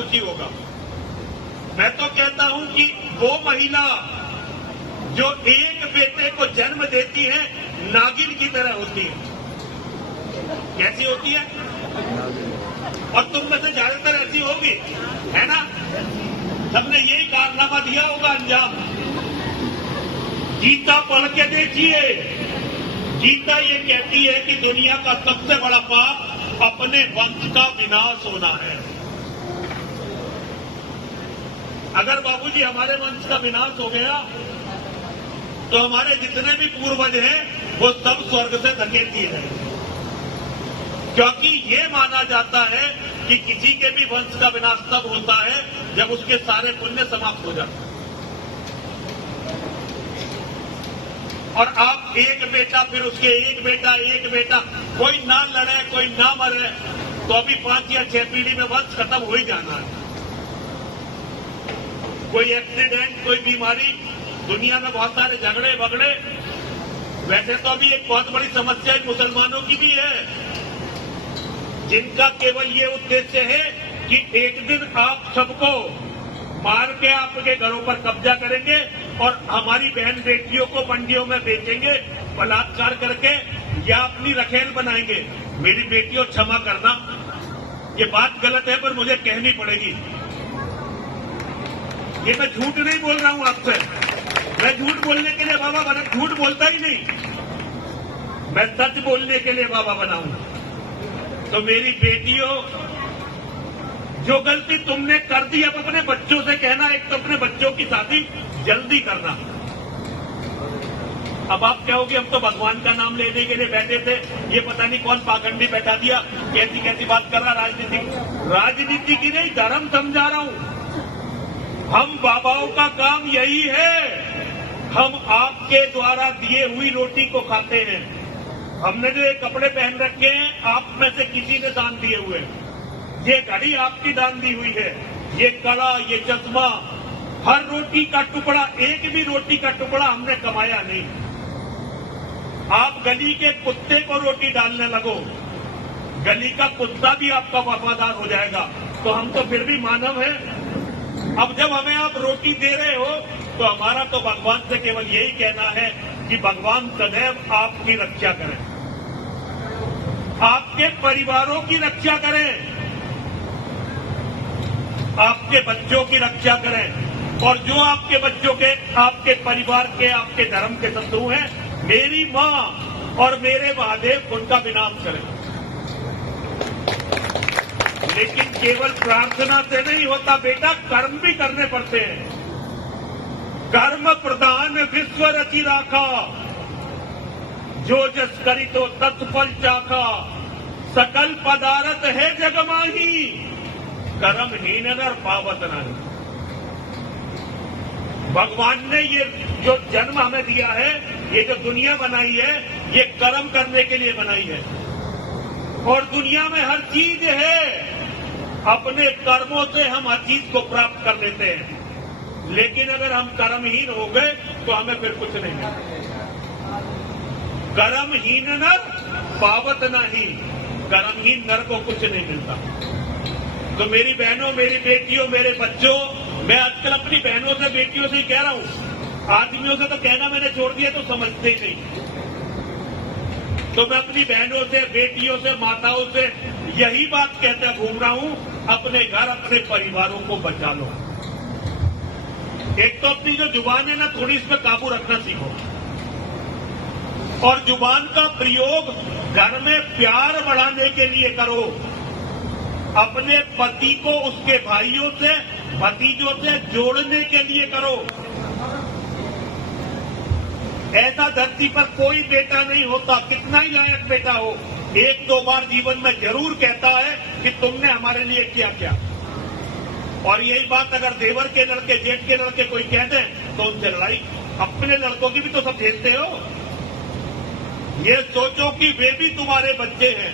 दुखी होगा। मैं तो कहता हूं कि वो महिला जो एक बेटे को जन्म देती है नागिन की तरह होती है। कैसी होती है? और तुम में से ज्यादातर ऐसी होगी, है ना? सबने यही कारनामा दिया होगा अंजाम। गीता पढ़ के देखिए। गीता ये कहती है कि दुनिया का सबसे बड़ा पाप अपने वंश का विनाश होना है। अगर बाबूजी हमारे वंश का विनाश हो गया तो हमारे जितने भी पूर्वज हैं वो सब स्वर्ग से धकेल दिए जाएंगे, क्योंकि ये माना जाता है कि किसी के भी वंश का विनाश तब होता है जब उसके सारे पुण्य समाप्त हो जाते हैं। और आप एक बेटा, फिर उसके एक बेटा, कोई ना लड़े, कोई ना मरे, तो अभी 5 या 6 पीढ़ी में वंश खत्म हो ही जाना है। कोई एक्सीडेंट, कोई बीमारी, दुनिया में बहुत सारे झगड़े बगड़े। वैसे तो अभी एक बहुत बड़ी समस्या मुसलमानों की भी है, जिनका केवल ये उद्देश्य है कि एक दिन आप सबको मार के आपके घरों पर कब्जा करेंगे और हमारी बहन बेटियों को मंडियों में बेचेंगे बलात्कार करके, या अपनी रखेल बनाएंगे। मेरी बेटियों क्षमा करना, ये बात गलत है पर मुझे कहनी पड़ेगी। ये मैं झूठ नहीं बोल रहा हूं आपसे। मैं झूठ बोलने के लिए बाबा बना, झूठ बोलता ही नहीं, मैं सच बोलने के लिए बाबा बना हूं। तो मेरी बेटियों, जो गलती तुमने कर दी, अब अपने बच्चों से कहना, एक तो अपने बच्चों की शादी जल्दी करना। अब आप कहोगे हम तो भगवान का नाम लेने के लिए बैठे थे, ये पता नहीं कौन पाखंडी बैठा दिया, कैसी कैसी बात कर रहा। राजनीति की नहीं, धर्म समझा रहा हूं। हम बाबाओं का काम यही है, हम आपके द्वारा दिए हुई रोटी को खाते हैं। हमने जो ये कपड़े पहन रखे हैं आप में से किसी ने दान दिए हुए, ये घड़ी आपकी दान दी हुई है, ये कड़ा, ये चश्मा, हर रोटी का टुकड़ा, एक भी रोटी का टुकड़ा हमने कमाया नहीं। आप गली के कुत्ते को रोटी डालने लगो, गली का कुत्ता भी आपका वफादार हो जाएगा। तो हम तो फिर भी मानव हैं। अब जब हमें आप रोटी दे रहे हो तो हमारा to भगवान से केवल यही कहना है कि भगवान सदैव आपकी रक्षा करें, आपके परिवारों की रक्षा करें, आपके बच्चों की रक्षा करें। और जो आपके बच्चों के, आपके परिवार के, आपके धर्म के शत्रु हैं, मेरी मां और मेरे महादेव उनका विनाश करें। लेकिन केवल प्रार्थना से नहीं होता बेटा, कर्म भी करने पड़ते हैं। कर्म प्रधान विश्व रचि राखा, जो जस करी तो तत्फल चाखा, सकल पदार्थ है जगमाही, कर्महीन नर पावत नहीं। भगवान ने ये जो जन्म हमें दिया है, ये जो दुनिया बनाई है, ये कर्म करने के लिए बनाई है। और दुनिया में हर चीज है, अपने कर्मों से हम हर चीज को प्राप्त कर लेते हैं। लेकिन अगर हम कर्महीन हो गए तो हमें फिर कुछ नहीं मिलता। कर्महीन नर पावत नहीं, कर्महीन नर को कुछ नहीं मिलता। तो मेरी बहनों, मेरी बेटियों, मेरे बच्चों, मैं आजकल अपनी बहनों से, बेटियों से ही कह रहा हूं। आदमियों से तो कहना मैंने छोड़ दिया, तो समझते ही नहीं। तो मैं अपनी बहनों से, बेटियों से, माताओं से यही बात कहते घूम रहा हूं, अपने घर, अपने परिवारों को बचा लो। एक तो अपनी जो जुबान है ना, थोड़ी इस पर काबू रखना सीखो। और जुबान का प्रयोग घर में प्यार बढ़ाने के लिए करो। अपने पति को उसके भाइयों से, भतीजों से जोड़ने के लिए करो। ऐसा धरती पर कोई बेटा नहीं होता, कितना ही लायक बेटा हो, 1-2 बार जीवन में जरूर कहता है कि तुमने हमारे लिए किया क्या। और यही बात अगर देवर के लड़के, जेठ के लड़के कोई कह दें तो उनसे लड़ाई। अपने लड़कों की भी तो सब झेलते हो। ये सोचो कि वे भी तुम्हारे बच्चे हैं।